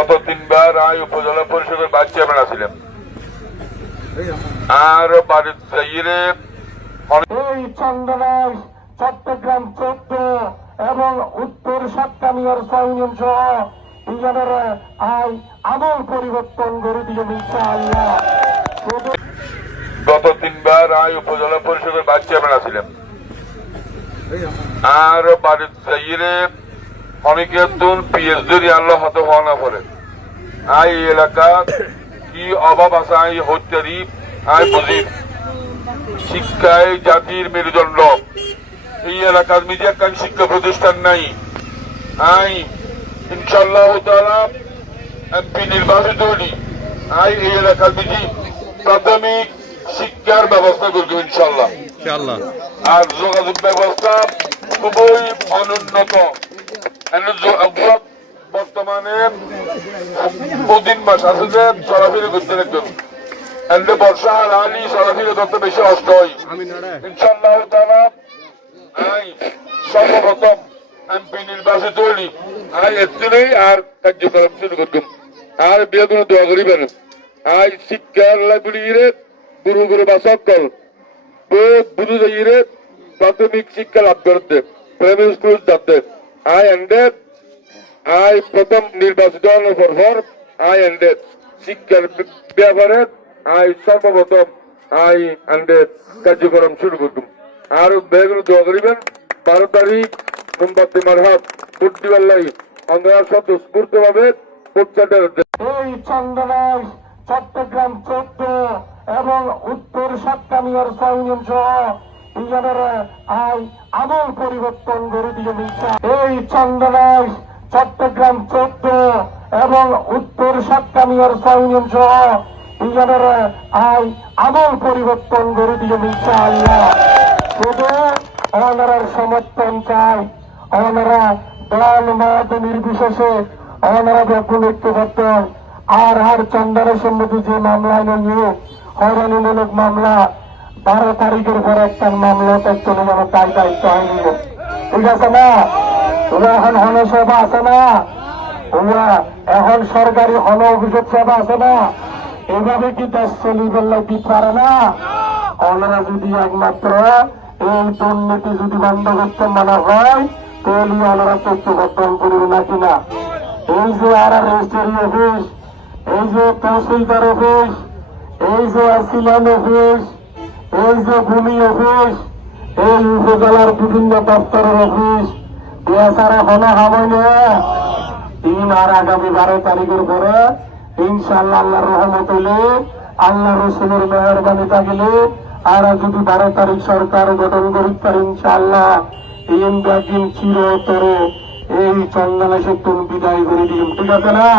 গত তিনবার উপজেলা পরিষদের ভাইস চেয়ারম্যান ছিলেন আর বাড়ির এই চন্দনায় চট্টগ্রাম 14 এবং উত্তর সাতকানিয়ার 6 ইউনিয়ন সহ ইউনিয়নের আমল পরিবর্তন করে দিয়ে ইনশাআল্লাহ। গত তিনবার উপজেলা পরিষদের ভাইস চেয়ারম্যান ছিলেন আর বাড়ির অনেকের পিএইচডি আল্লাহ হাতে হওয়া না পড়ে এই এলাকা কি অভাব আছে হত্যারি বুঝি শিক্ষায় জাতির মেরুদণ্ড এই এলাকার মিজে একখান শিক্ষা প্রতিষ্ঠান নাই ইনশাল্লাহ এমপি নির্বাচিত হলি এই এলাকার মিজি প্রাথমিক শিক্ষার ব্যবস্থা করবে ইনশাল্লাহ। আর যোগাযোগ ব্যবস্থা খুবই অনুন্নত। বর্তমানে প্রতিদিন মাস আছে যে চলাফেরা করতে একজন এন্ড বর্ষা হারালি চলাফেরা করতে বেশি কষ্ট হয় ইনশাল্লাহ তাআলা। সর্বপ্রথম এমপি নির্বাচিত হলি এর আর কার্যক্রম শুরু করতাম আর বিয়ে কোনো দোয়া করিবেন শিক্ষার লাইব্রেরি গুরু গুরু বা সকল বুঝু যাইরে প্রাথমিক শিক্ষা লাভ করতে প্রাইমারি স্কুল যাতে প্রথম নির্বাচিত হওয়ার পর শিক্ষার ব্যাপারে সর্বপ্রথম কার্যক্রম শুরু করতাম আর বেগুলো দোয়া করিবেন 12 তারিখ মোমবাতি মারহাত ফুটবল্লাই আমরা স্বতঃস্ফূর্ত ভাবে এই চন্দনায় চট্টগ্রাম 14 এবং উত্তর সাতকানিয়ার 6 ইউনিয়ন সহ ইউনিয়নের আমল পরিবর্তন করে দিয়ে এই চন্দনায় চট্টগ্রাম 14 এবং উত্তর সাতকানিয়ার 6 ইউনিয়ন সহ ইউনিয়নের আমল পরিবর্তন করে দিয়ে ইনশাআল্লাহ। শুধু ওনার সমর্থন চাই, ওনারা দল মত নির্বিশেষে ওনারা ব্যাকুল ঐক্যবদ্ধ আর চন্দনের সম্মতি যে মামলায় নিয়ে হয়রানিমূলক মামলা 12 তারিখের পরে একটা মামলা চলে যাবে তাই দায়িত্ব হয়নি। ঠিক আছে না? ওরা এখন হনসেবা আছে না, ওরা এখন সরকারি হন অভিযোগ সেবা আছে না, এভাবে কি দেশ চলিবে দিতে পারে না? ওনারা যদি একমাত্র এই দুর্নীতি যদি বন্ধ করতে মনে হয় তাহলে ওনারা তথ্যবর্ধন করবে না কিনা। এই যে আর রেজিস্ট্রি অফিস, এই যে তহসিলদার অফিস, এই যে সিল্যান্ড অফিস, এই যে ভূমি অফিস, এই উপজেলার বিভিন্ন দপ্তরের অফিস এছাড়া হলো হবে না। 3 আর আগামী 12 তারিখের পরে ইনশাআল্লাহ আল্লাহর রহমত হইলে আল্লাহ রসুলের মেহরবানি থাকলে আর যদি 12 তারিখ সরকার গঠন করতে পারে ইনশাআল্লাহ একদিন চিরতরে এই চন্দনেশ্বর তুমি বিদায় করে দিন। ঠিক আছে না?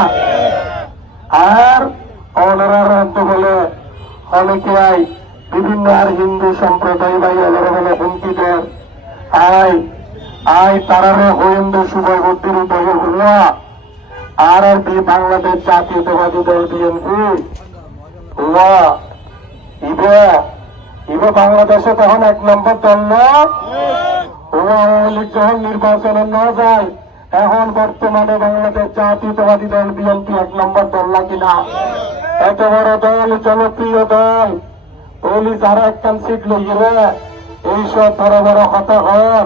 আর ওনারা রন্ত বলে অনেকে বিভিন্ন আর হিন্দু সম্প্রদায় ভাই ওনারা বলে হুমকি দেন তারারে হিন্দু সুবয় বুদ্ধির উদয় হওয়া আর বাংলাদেশ জাতীয়তাবাদী দল বিএনপি বাংলাদেশে তখন 1 নম্বর দল না, আওয়ামী লীগ যখন নির্বাচনে না যায় এখন বর্তমানে বাংলাদেশ জাতীয়তাবাদী দল বিএনপি 1 নম্বর দল না কিনা? এত বড় দল, জনপ্রিয় দল, ওলি যারা একখান সিট লইয়ে এইসব বড় বড় কথা হর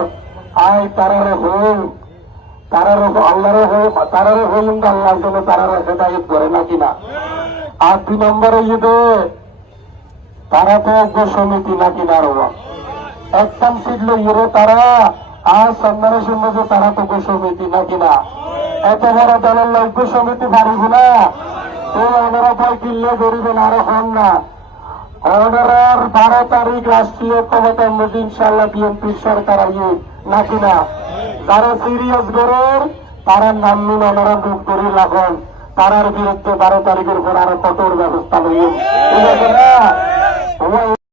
তারারে হল আল্লাহরে তারারে হল আল্লাহর জন্য তারারে হেদায়ত করে না কিনা? আর 2 নম্বরে যদি তারা তো অজ্ঞ সমিতি না কিনা একখান সিট লইয়ে তারা আর সন্ধানের সঙ্গে তারা তো সমিতি না কিনা? এত বড় দলের ঐক্য সমিতি পারিব না ওনারা ভয় কিনলে গরিবেন আরো হন না। ওনারার 12 তারিখ রাষ্ট্রীয় ক্ষমতার মধ্যে ইনশাল্লাহ বিএনপির সরকার আইয়ে না কিনা? যারা সিরিয়াস করেন তারা নাম নিন, ওনারা বুক করে লাগুন, তারার বিরুদ্ধে 12 তারিখের পর আরো কঠোর ব্যবস্থা লইন। ঠিক আছে না?